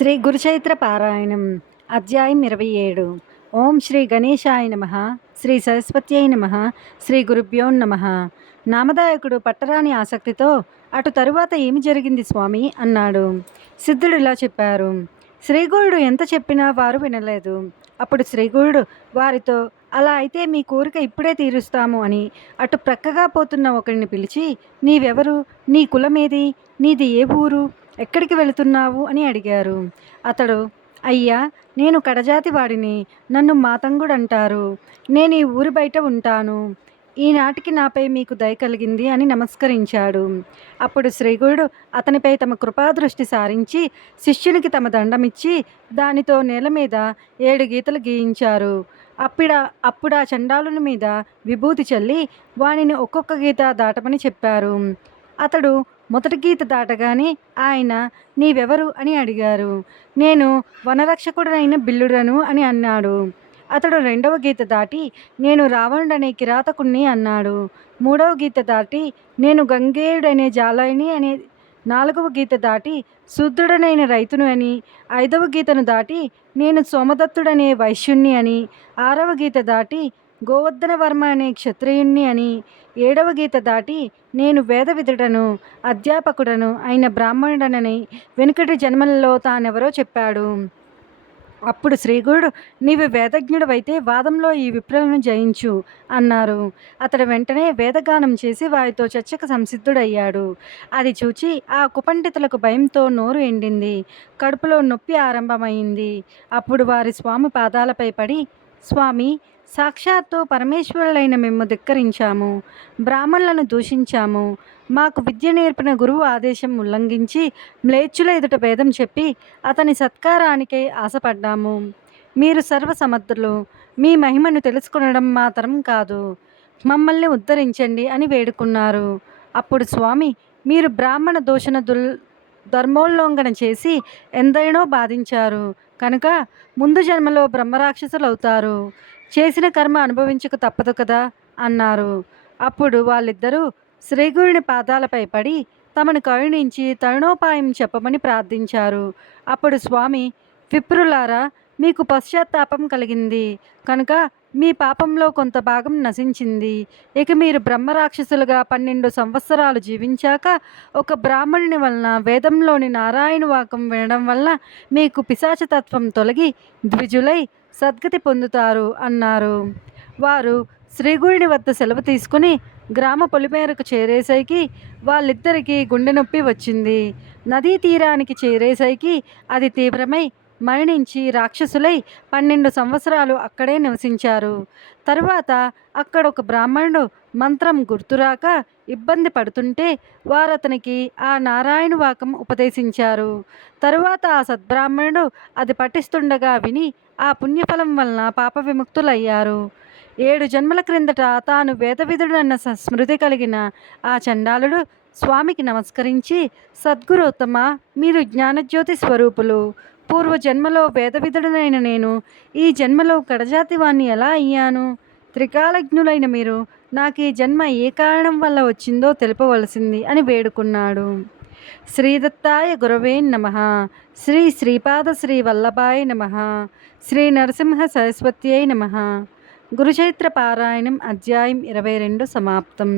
శ్రీ గురుచైత్ర పారాయణం అధ్యాయం 27. ఓం శ్రీ గణేశాయ నమః. శ్రీ సరస్వత్యై నమః. శ్రీ గురుభ్యో నమః. నామదాయకుడు పట్టరాని ఆసక్తితో అటు తరువాత ఏమి జరిగింది స్వామి అన్నాడు. సిద్ధుడు ఇలా చెప్పారు. శ్రీగురుడు ఎంత చెప్పినా వారు వినలేదు. అప్పుడు శ్రీగురుడు వారితో, అలా అయితే మీ కోరిక ఇప్పుడే తీరుస్తాము అని అటు ప్రక్కగా పోతున్న ఒకరిని పిలిచి, నీవెవరు, నీ కులమేది, నీది ఏ ఊరు, ఎక్కడికి వెళుతున్నావు అని అడిగారు. అతడు, అయ్యా, నేను కడజాతి వాడిని, నన్ను మాతంగుడు అంటారు, నేను ఈ ఊరి బయట ఉంటాను, ఈనాటికి నాపై మీకు దయ కలిగింది అని నమస్కరించాడు. అప్పుడు శ్రీగురుడు అతనిపై తమ కృపాదృష్టి సారించి శిష్యునికి తమ దండమిచ్చి దానితో నేల మీద 7 గీతలు గీయించారు. అప్పుడు ఆ చండాలుని మీద విభూతి చల్లి వానిని ఒక్కొక్క గీత దాటమని చెప్పారు. అతడు మొదటి గీత దాటగానే ఆయన, నీవెవరు అని అడిగారు. నేను వనరక్షకుడనైన బిల్లుడను అని అన్నాడు. అతడు రెండవ గీత దాటి, నేను రావణుడనే కిరాతకుణ్ణి అన్నాడు. మూడవ గీత దాటి, నేను గంగేయుడనే జాలయుని అని, నాలుగవ గీత దాటి, శూద్రుడనైన రైతును అని, ఐదవ గీతను దాటి, నేను సోమదత్తుడనే వైశ్యుణ్ణి అని, ఆరవ గీత దాటి, గోవర్ధన వర్మ అనే క్షత్రియుణ్ణి అని, ఏడవ గీత దాటి, నేను వేదవిదుడను అధ్యాపకుడను అయిన బ్రాహ్మణుడనని వెనుకటి జన్మలలో తానెవరో చెప్పాడు. అప్పుడు శ్రీగురుడు, నీవు వేదజ్ఞుడవైతే వాదంలో ఈ విప్రులను జయించు అన్నారు. అతడు వెంటనే వేదగానం చేసి వారితో చర్చకు సంసిద్ధుడయ్యాడు. అది చూచి ఆ కుపండితులకు భయంతో నోరు ఎండింది, కడుపులో నొప్పి ఆరంభమైంది. అప్పుడు వారి స్వామి పాదాలపై పడి, స్వామి, సాక్షాత్తు పరమేశ్వరులైన మేము ధిక్కరించాము, బ్రాహ్మణులను దూషించాము, మాకు విద్య నేర్పిన గురువు ఆదేశం ఉల్లంఘించి మ్లేచ్చుల ఎదుట భేదం చెప్పి అతని సత్కారానికై ఆశపడ్డాము. మీరు సర్వసమర్థులు, మీ మహిమను తెలుసుకొనడం మా తరం కాదు, మమ్మల్ని ఉద్ధరించండి అని వేడుకున్నారు. అప్పుడు స్వామి, మీరు బ్రాహ్మణ దూషణ ధర్మోల్లంఘన చేసి ఎందరినో బాధించారు కనుక ముందు జన్మలో బ్రహ్మరాక్షసులవుతారు, చేసిన కర్మ అనుభవించక తప్పదు కదా అన్నారు. అప్పుడు వాళ్ళిద్దరూ శ్రీగురుని పాదాలపై పడి తమను కరుణించి తరుణోపాయం చెప్పమని ప్రార్థించారు. అప్పుడు స్వామి, విప్రులారా, మీకు పశ్చాత్తాపం కలిగింది కనుక మీ పాపంలో కొంత భాగం నశించింది. ఇక మీరు బ్రహ్మరాక్షసులుగా 12 సంవత్సరాలు జీవించాక ఒక బ్రాహ్మణుని వలన వేదంలోని నారాయణ వాకం వినడం వల్ల మీకు పిశాచతత్వం తొలగి ద్విజులై సద్గతి పొందుతారు అన్నారు. వారు శ్రీగురుని వద్ద సెలవు తీసుకుని గ్రామ పొలిమేరకు చేరేసరికి వాళ్ళిద్దరికీ గుండె నొప్పి వచ్చింది. నదీ తీరానికి చేరేసరికి అది తీవ్రమై మరణించి రాక్షసులై 12 సంవత్సరాలు అక్కడే నివసించారు. తరువాత అక్కడ ఒక బ్రాహ్మణుడు మంత్రం గుర్తురాక ఇబ్బంది పడుతుంటే వారతనికి ఆ నారాయణ వాకం ఉపదేశించారు. తరువాత ఆ సద్బ్రాహ్మణుడు అది పఠిస్తుండగా విని ఆ పుణ్యఫలం వలన పాప విముక్తులయ్యారు. 7 జన్మల క్రిందట తాను వేదవిధుడన్న స్మృతి కలిగిన ఆ చండాలుడు స్వామికి నమస్కరించి, సద్గురోత్తమ, మీరు జ్ఞానజ్యోతి స్వరూపులు, పూర్వజన్మలో వేదవిధుడనైన నేను ఈ జన్మలో కడజాతి వాణ్ణి ఎలా అయ్యాను? త్రికాలజ్ఞులైన మీరు నాకు ఈ జన్మ ఏ కారణం వల్ల వచ్చిందో తెలుపవలసింది అని వేడుకున్నాడు. శ్రీదత్తాయ గురవే నమః. శ్రీ శ్రీపాద శ్రీ వల్లభాయ నమః. శ్రీ నరసింహ సరస్వత్యై నమః. గురుచైత్ర పారాయణం అధ్యాయం 22 సమాప్తం.